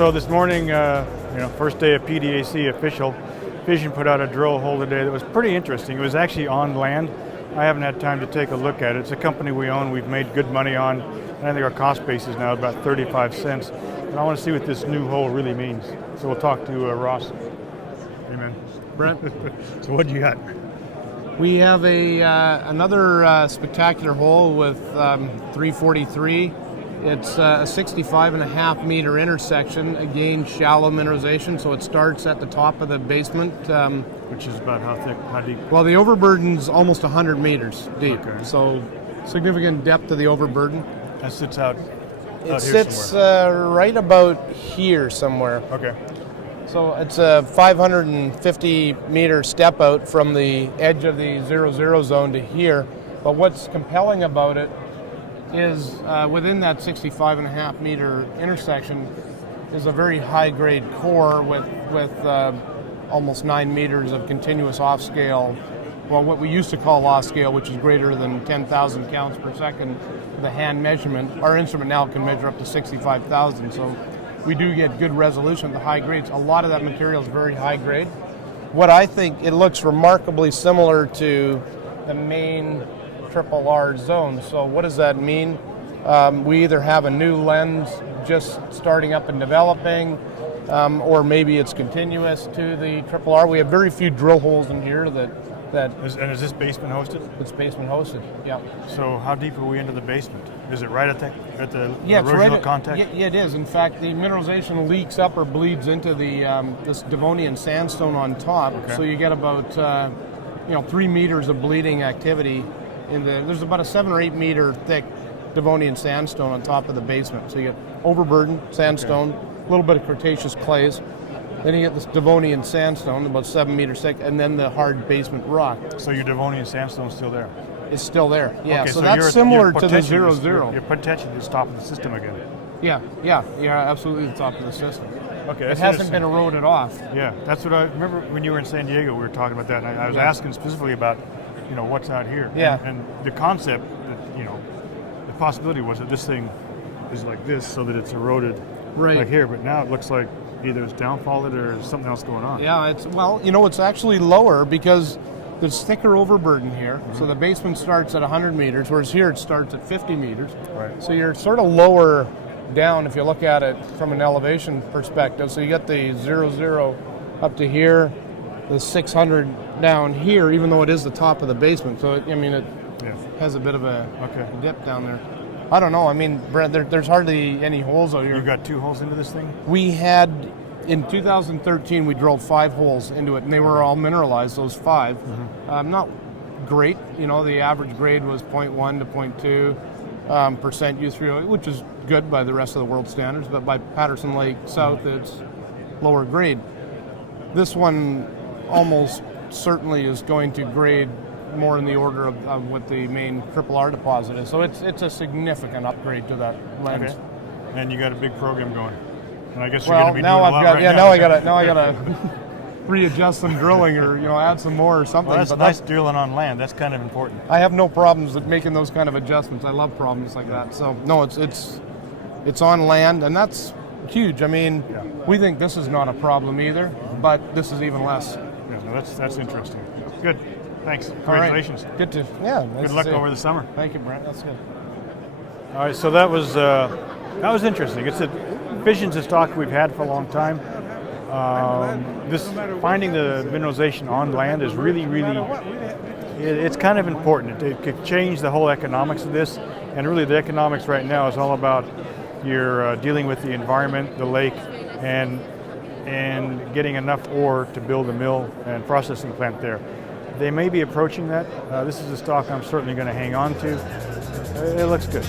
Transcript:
So this morning, first day of PDAC official, Fission put out a drill hole today that was pretty interesting. It was actually on land. I haven't had time to take a look at it. It's a company we own, we've made good money on, and I think our cost base is now about 35 cents. And I want to see what this new hole really means. So we'll talk to Ross. Amen. Brent. So what do you got? We have another spectacular hole with 343. It's a 65.5 meter intersection, again shallow mineralization, so it starts at the top of the basement. Which is about how thick, how deep? Well, the overburden's almost 100 meters deep, okay. So significant depth of the overburden. That sits out It sits right about here somewhere. Okay. So it's a 550 meter step out from the edge of the 0-0 zone to here. But what's compelling about it is within that 65.5 meter intersection is a very high grade core with almost 9 meters of continuous off scale. Well, what we used to call off scale, which is greater than 10,000 counts per second, the hand measurement. Our instrument now can measure up to 65,000. So we do get good resolution at the high grades. A lot of that material is very high grade. What I think, it looks remarkably similar to the main triple R zone. So what does that mean? We either have a new lens just starting up and developing, or maybe it's continuous to the triple R. We have very few drill holes in here that And is this basement hosted? It's basement hosted, yeah. So how deep are we into the basement? Is it right at the Yeah, it's erosional right contact? Yeah, it is. In fact, the mineralization leaks up or bleeds into the this Devonian sandstone on top. Okay. So you get about 3 meters of bleeding activity. There's about a 7 or 8 meter thick Devonian sandstone on top of the basement. So you get overburden sandstone, a little bit of Cretaceous clays. Then you get this Devonian sandstone, about 7 meters thick, and then the hard basement rock. So your Devonian sandstone is still there? It's still there, yeah. Okay, so that's similar to the 0-0. You're potentially the top of the system again. Yeah, absolutely the top of the system. Okay, it hasn't been eroded off. Yeah, that's what I remember when you were in San Diego. We were talking about that, and I was asking specifically about, what's out here. Yeah, and the concept, the possibility was that this thing is like this, so that it's eroded right here. But now it looks like either it's downfalled or there's something else going on. Yeah, it's actually lower because there's thicker overburden here. Mm-hmm. So the basement starts at 100 meters, whereas here it starts at 50 meters. Right. So you're sort of lower down if you look at it from an elevation perspective. So you got the 0-0 up to here, the 600 down here, even though it is the top of the basement. So it has a bit of a dip down there. I don't know. I mean, Brent, there's hardly any holes out here. You got 2 holes into this thing? We had, in 2013, we drilled 5 holes into it, and they were all mineralized, those 5. Mm-hmm. Not great. The average grade was 0.1 to 0.2 percent U3O, which is good by the rest of the world standards, but by Patterson Lake South, it's lower grade. This one almost certainly is going to grade more in the order of what the main triple R deposit is. So it's a significant upgrade to that lens. Okay. And you got a big program going. And I guess you're going to be doing a lot right now. Now I gotta readjust some drilling or add some more or something. Well, that's nice drilling on land. That's kind of important. I have no problems with making those kind of adjustments. I love problems like that. So no, it's on land, and that's huge. I mean, we think this is not a problem either, but this is even less. Yeah, no, that's interesting. Good. Thanks. Congratulations. Right. Good nice good luck over the summer. Thank you, Brent. That's good. All right, so that was interesting. It's Fission's a stock we've had for a long time. This finding the mineralization on land is really, it's kind of important. It could change the whole economics of this, and really the economics right now is all about your dealing with the environment, the lake, and getting enough ore to build a mill and processing plant there. They may be approaching that. This is a stock I'm certainly going to hang on to. It looks good.